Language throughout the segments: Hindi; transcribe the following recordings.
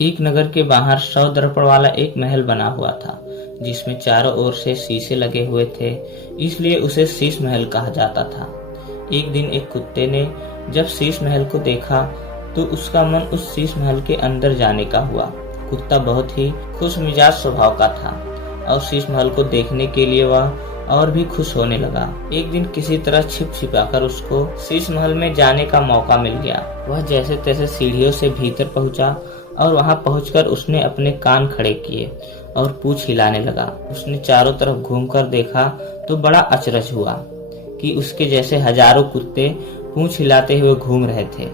एक नगर के बाहर 100 दर्पण वाला एक महल बना हुआ था, जिसमें चारों ओर से शीशे लगे हुए थे, इसलिए उसे शीश महल कहा जाता था। एक दिन एक कुत्ते ने जब शीश महल को देखा तो उसका मन उस शीश महल के अंदर जाने का हुआ। कुत्ता बहुत ही खुश मिजाज स्वभाव का था और शीश महल को देखने के लिए वह और भी खुश होने लगा। एक दिन किसी तरह छिप छिपाकर उसको शीश महल में जाने का मौका मिल गया। वह जैसे तैसे सीढ़ियों से भीतर पहुंचा और वहां पहुंचकर उसने अपने कान खड़े किए और पूंछ हिलाने लगा। उसने चारों तरफ घूमकर देखा तो बड़ा अचरज हुआ कि उसके जैसे हजारों कुत्ते पूंछ हिलाते हुए घूम रहे थे।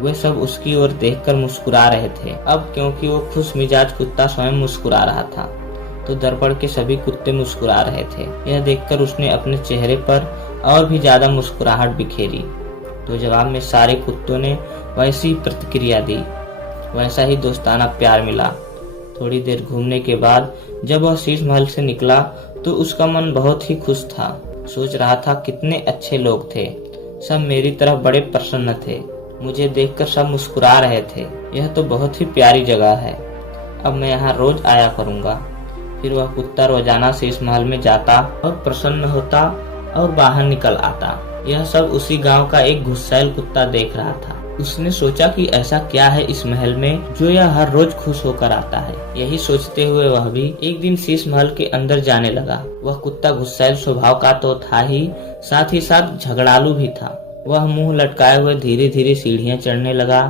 वे सब उसकी ओर देखकर मुस्कुरा रहे थे। अब क्योंकि वो खुश मिजाज कुत्ता स्वयं मुस्कुरा रहा था, तो दर्पण के सभी कुत्ते मुस्कुरा रहे थे। यह देखकर उसने अपने चेहरे पर और भी ज्यादा मुस्कुराहट बिखेरी, तो जवाब में सारे कुत्तों ने वैसी प्रतिक्रिया दी। वैसा ही दोस्ताना प्यार मिला। थोड़ी देर घूमने के बाद जब वह शीश महल से निकला तो उसका मन बहुत ही खुश था। सोच रहा था कितने अच्छे लोग थे, सब मेरी तरफ बड़े प्रसन्न थे, मुझे देखकर सब मुस्कुरा रहे थे। यह तो बहुत ही प्यारी जगह है, अब मैं यहाँ रोज आया करूँगा। फिर वह कुत्ता रोजाना शीश महल में जाता और प्रसन्न होता और बाहर निकल आता। यह सब उसी गांव का एक गुस्सैल कुत्ता देख रहा था। उसने सोचा कि ऐसा क्या है इस महल में जो यह हर रोज खुश होकर आता है। यही सोचते हुए वह भी एक दिन शीश महल के अंदर जाने लगा। वह कुत्ता गुस्सैल स्वभाव का तो था ही साथ झगड़ालू भी था। वह मुंह लटकाए हुए धीरे धीरे सीढ़ियां चढ़ने लगा।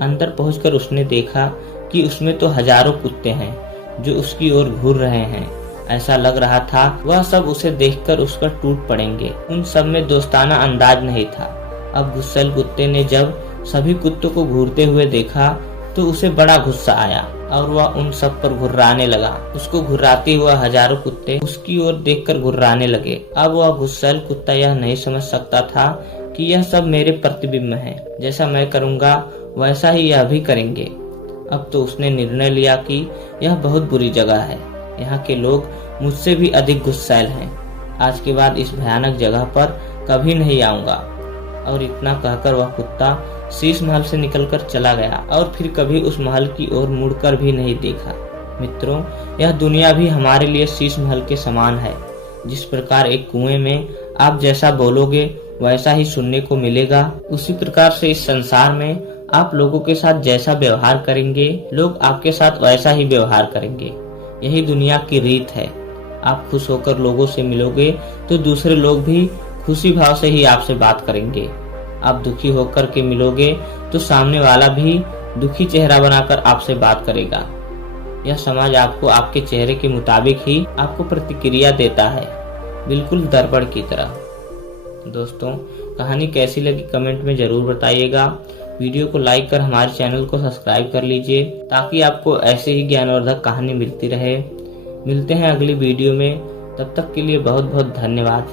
अंदर पहुंचकर उसने देखा कि उसमें तो हजारों कुत्ते हैं जो उसकी ओर घूर रहे हैं। ऐसा लग रहा था वह सब उसे देखकर उस पर टूट पड़ेंगे। उन सब में दोस्ताना अंदाज नहीं था। अब गुस्सैल कुत्ते ने जब सभी कुत्तों को घूरते हुए देखा तो उसे बड़ा गुस्सा आया और वह उन सब पर घुर्राने लगा। उसको घुर्राते हुआ हजारों कुत्ते उसकी ओर देखकर घुर्राने लगे। अब वह गुस्सैल कुत्ता यह नहीं समझ सकता था कि यह सब मेरे प्रतिबिंब हैं। जैसा मैं करूँगा वैसा ही यह भी करेंगे। अब तो उसने निर्णय लिया कि यह बहुत बुरी जगह है, यहाँ के लोग मुझसे भी अधिक गुस्सैल हैं। आज के बाद इस भयानक जगह पर कभी नहीं आऊंगा। और इतना कहकर वह कुत्ता शीश महल से निकलकर चला गया और फिर कभी उस महल की ओर मुड़कर भी नहीं देखा। मित्रों, यह दुनिया भी हमारे लिए शीश महल के समान है। जिस प्रकार एक कुएं में आप जैसा बोलोगे वैसा ही सुनने को मिलेगा, उसी प्रकार से इस संसार में आप लोगों के साथ जैसा व्यवहार करेंगे, लोग आपके साथ वैसा ही व्यवहार करेंगे। यही दुनिया की रीत है। आप खुश होकर लोगों से मिलोगे तो दूसरे लोग भी खुशी भाव से ही आपसे बात करेंगे। आप दुखी होकर के मिलोगे तो सामने वाला भी दुखी चेहरा बनाकर आपसे बात करेगा। यह समाज आपको आपके चेहरे के मुताबिक ही आपको प्रतिक्रिया देता है, बिल्कुल दर्पण की तरह। दोस्तों, कहानी कैसी लगी कमेंट में जरूर बताइएगा। वीडियो को लाइक कर हमारे चैनल को सब्सक्राइब कर लीजिए ताकि आपको ऐसे ही ज्ञानवर्धक कहानी मिलती रहे। मिलते हैं अगली वीडियो में, तब तक के लिए बहुत बहुत धन्यवाद।